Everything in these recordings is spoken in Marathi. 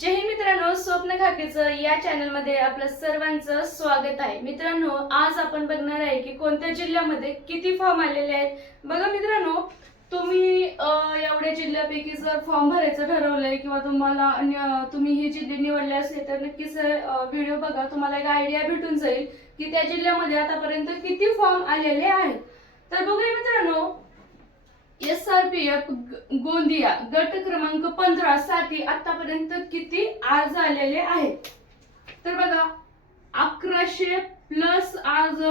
जय हिंद मित्रांनो स्वप्न खाकेचं या चॅनलमध्ये आपलं सर्वांचं स्वागत आहे. मित्रांनो आज आपण बघणार आहे की कोणत्या जिल्ह्यामध्ये किती फॉर्म आलेले आहेत. बघा मित्रांनो तुम्ही एवढ्या जिल्ह्यापैकी जर फॉर्म भरायचं ठरवलंय किंवा तुम्हाला तुम्ही हे जिल्हे निवडले असले तर नक्कीच व्हिडिओ बघा. तुम्हाला एक आयडिया भेटून जाईल की त्या जिल्ह्यामध्ये आतापर्यंत किती फॉर्म आलेले आहेत. तर बघूया मित्रांनो S R P F Gondia गट क्रमांक पंधरा साठी आतापर्यंत किती अर्ज आलेले आहेत? तर बघा अकराशे प्लस अर्ज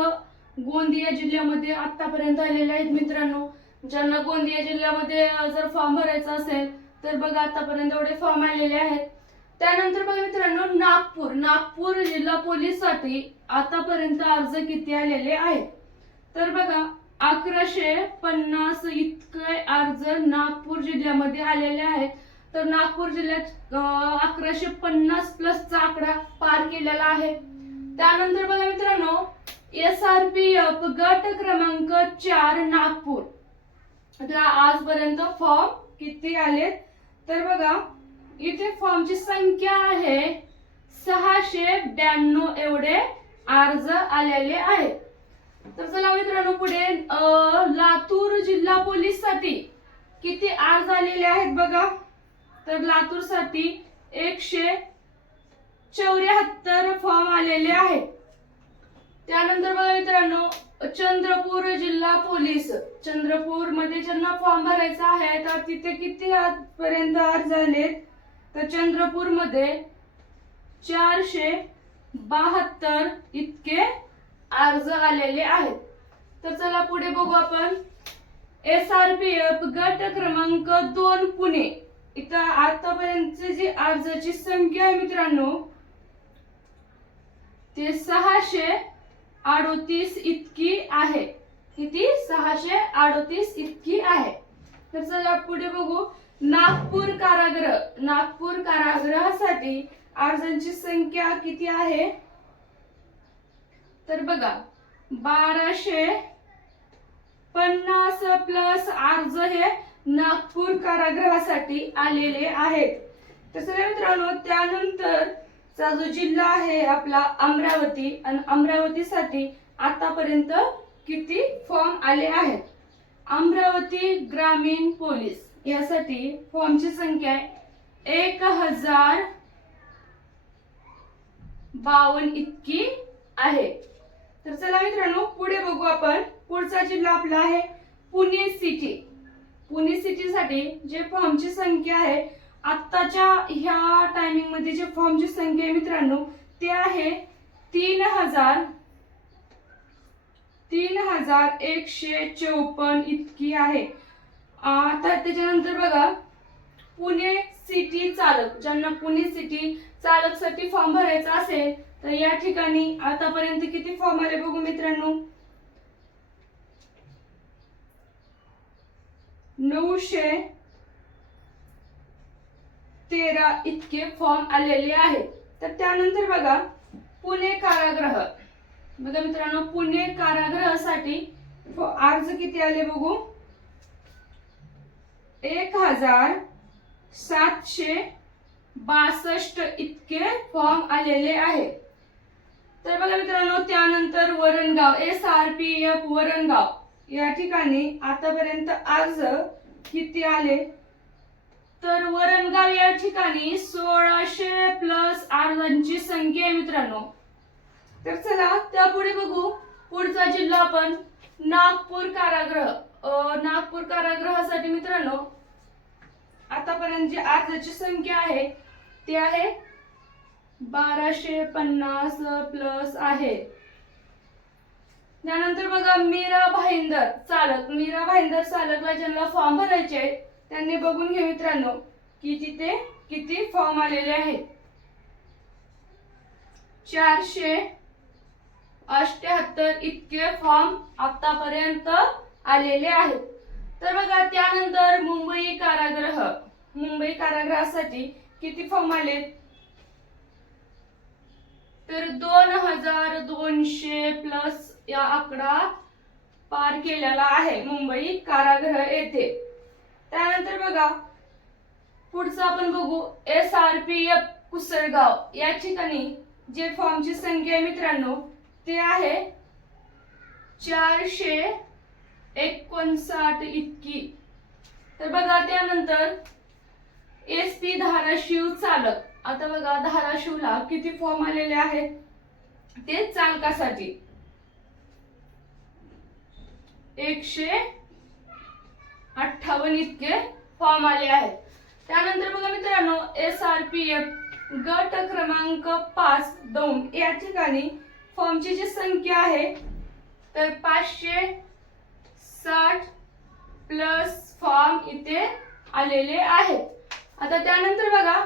गोंदिया जिल्ह्यामध्ये आतापर्यंत आलेले आहेत मित्रांनो. ज्यांना गोंदिया जिल्ह्यामध्ये जर फॉर्म भरायचा असेल तर बघा आतापर्यंत एवढे फॉर्म आलेले आहेत. त्यानंतर बघा मित्रांनो नागपूर. नागपूर जिल्हा पोलीससाठी आतापर्यंत अर्ज किती आलेले आहेत? तर बघा अकराशे पन्नास इतके अर्ज नागपूर जिल्ह्यामध्ये आलेले आहेत. तर नागपूर जिल्ह्यात अकराशे पन्नास प्लसचा आकडा पार केलेला आहे. त्यानंतर बघा मित्रांनो एस आर पी एफ गट क्रमांक चार नागपूर. आता आजपर्यंत फॉर्म किती आलेत? तर बघा इथे फॉर्मची संख्या आहे सहाशे ब्याण्णव एवढे अर्ज आलेले आहेत. तर चला मित्रांनो पुढे लातूर जिल्हा पोलीससाठी किती अर्ज आलेले आहेत बघा. तर लातूरसाठी एकशे चौऱ्याहत्तर फॉर्म आलेले आहेत. त्यानंतर बघा मित्रांनो चंद्रपूर जिल्हा पोलीस. चंद्रपूरमध्ये ज्यांना फॉर्म भरायचा आहे तर तिथे किती आजपर्यंत अर्ज आलेत तर चंद्रपूरमध्ये चारशे बहात्तर इतके अर्ज आलेले आहेत. तर चला पुढे बघू आपण. एस आर पी एफ गट क्रमांक दोन पुणे. इथं आतापर्यंतची जी अर्जाची संख्या आहे मित्रांनो ते सहाशे अडोतीस इतकी आहे. किती? सहाशे अडोतीस इतकी आहे. तर चला पुढे बघू. नागपूर कारागृह नागपूर कारागृहासाठी अर्जांची संख्या किती आहे? तर बघा बाराशे पन्नास प्लस अर्ज हे नागपूर कारागृहासाठी आलेले आहेत. तसं मित्रांनो त्यानंतर चा जो जिल्हा आहे आपला अमरावती आणि अमरावतीसाठी आतापर्यंत किती फॉर्म आले आहेत? अमरावती ग्रामीण पोलीस यासाठी फॉर्मची संख्या आहे. एक हजार बावन्न इतकी आहे. तर चला मित्रांनो पुढे बघू आपण. पुढचा जिल्हा आपला आहे पुणे सिटी पुणे सिटीसाठी जे फॉर्मची संख्या आहे आत्ताच्या ह्या टायमिंगमध्ये जे फॉर्मची संख्या आहे मित्रांनो ते आहे तीन हजार तीन हजार एकशे चौपन्न इतकी आहे. आता त्याच्यानंतर बघा पुणे सिटी चालक ज्यांना पुणे सिटी चालकसाठी फॉर्म भरायचा असेल तर या ठिकाणी आतापर्यंत किती फॉर्म आले बघू मित्रांनो? नऊशे तेरा इतके फॉर्म आलेले आहेत. तर त्यानंतर बघा पुणे कारागृह. बघा मित्रांनो पुणे कारागृहासाठी अर्ज किती आले बघू? एक हजार सातशे बासष्ट इतके फॉर्म आलेले आहेत. तर बघा मित्रांनो त्यानंतर Varangaon S R P F Varangaon. या ठिकाणी आतापर्यंत अर्ज किती आले? तर वरणगाव या ठिकाणी सोळाशे प्लस अर्जांची संख्या आहे मित्रांनो. तर चला त्यापुढे बघू. पुढचा जिल्हा आपण नागपूर कारागृह. नागपूर कारागृहासाठी मित्रांनो आतापर्यंत जी अर्जाची संख्या आहे ती आहे बाराशे पन्नास प्लस आहे. त्यानंतर बघा मीरा भाईंदर चालक. मीरा भाईंदर चालकला ज्यांना फॉर्म भरायचे आहेत त्यांनी बघून घे मित्रांनो की तिथे किती फॉर्म आलेले आहेत. चारशे अष्ट्याहत्तर इतके फॉर्म आतापर्यंत आलेले आहेत. त्यानंतर मुंबई कारागृह. मुंबई कारागृहासाठी किती फॉर्म आले तर दोन हजार दोनशे प्लस या आकडा पार केलेला आहे मुंबई कारागृह येथे. त्यानंतर बघा पुढचं आपण बघू. S R P F Kusalgaon. या ठिकाणी जे फॉर्मची संख्या आहे मित्रांनो ते आहे चारशे एकोणसाठ इतकी. तर बघा त्यानंतर एस टी धाराशिव चालक. आता बघा धाराशिवला किती फॉर्म आलेले आहेत? ते चालकासाठी. एकशे अठ्ठावन्न इतके फॉर्म आले आहेत. त्यानंतर बघा मित्रांनो एस आर पी एफ गट क्रमांक पाच दोन या ठिकाणी फॉर्मची जी संख्या आहे तर पाचशे साठ प्लस फॉर्म इथे आलेले आहेत. आता त्यानंतर बघा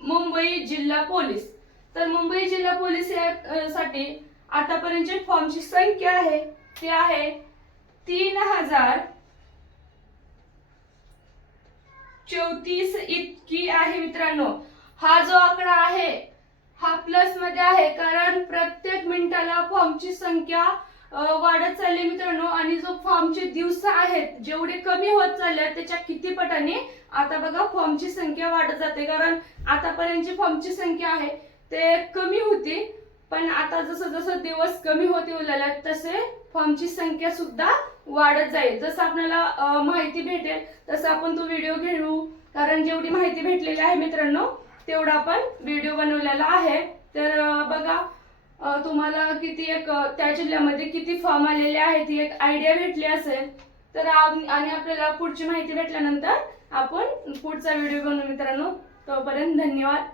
मुंबई जिल्हा पोलीस. तर मुंबई जिल्हा पोलीससाठी आतापर्यंतची फॉर्मची संख्या आहे ती आहे तीन हजार चौतीस इतकी आहे मित्रांनो. हा जो आकडा आहे हा प्लसमध्ये आहे कारण प्रत्येक मिनिटाला फॉर्मची संख्या वाढत चालले मित्रांनो. आणि जो फॉर्मचे दिवस आहेत जेवढे कमी होत चालले आहेत, त्याच्या किती पटाने आता बघा फॉर्मची संख्या वाढत जाते. कारण आतापर्यंतची फॉर्मची संख्या आहे ते कमी होती. पण आता जसं जसं दिवस कमी होते उरलेले तसे फॉर्मची संख्या सुद्धा वाढत जाईल. जसं आपल्याला माहिती भेटेल तसं आपण तो व्हिडिओ घेऊ. कारण जेवढी माहिती भेटलेली आहे मित्रांनो तेवढा आपण व्हिडिओ बनवलेला आहे. तर बघा तुम्हाला किती एक त्या जिल्ह्यामध्ये किती फॉर्म आलेले आहेत ही एक आयडिया भेटली असेल तर आणि आपल्याला पुढची माहिती भेटल्यानंतर आपण पुढचा व्हिडिओ बनवू मित्रांनो. तोपर्यंत धन्यवाद.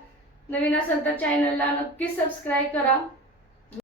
नवीन असेल तर चॅनलला नक्की सबस्क्राईब करा.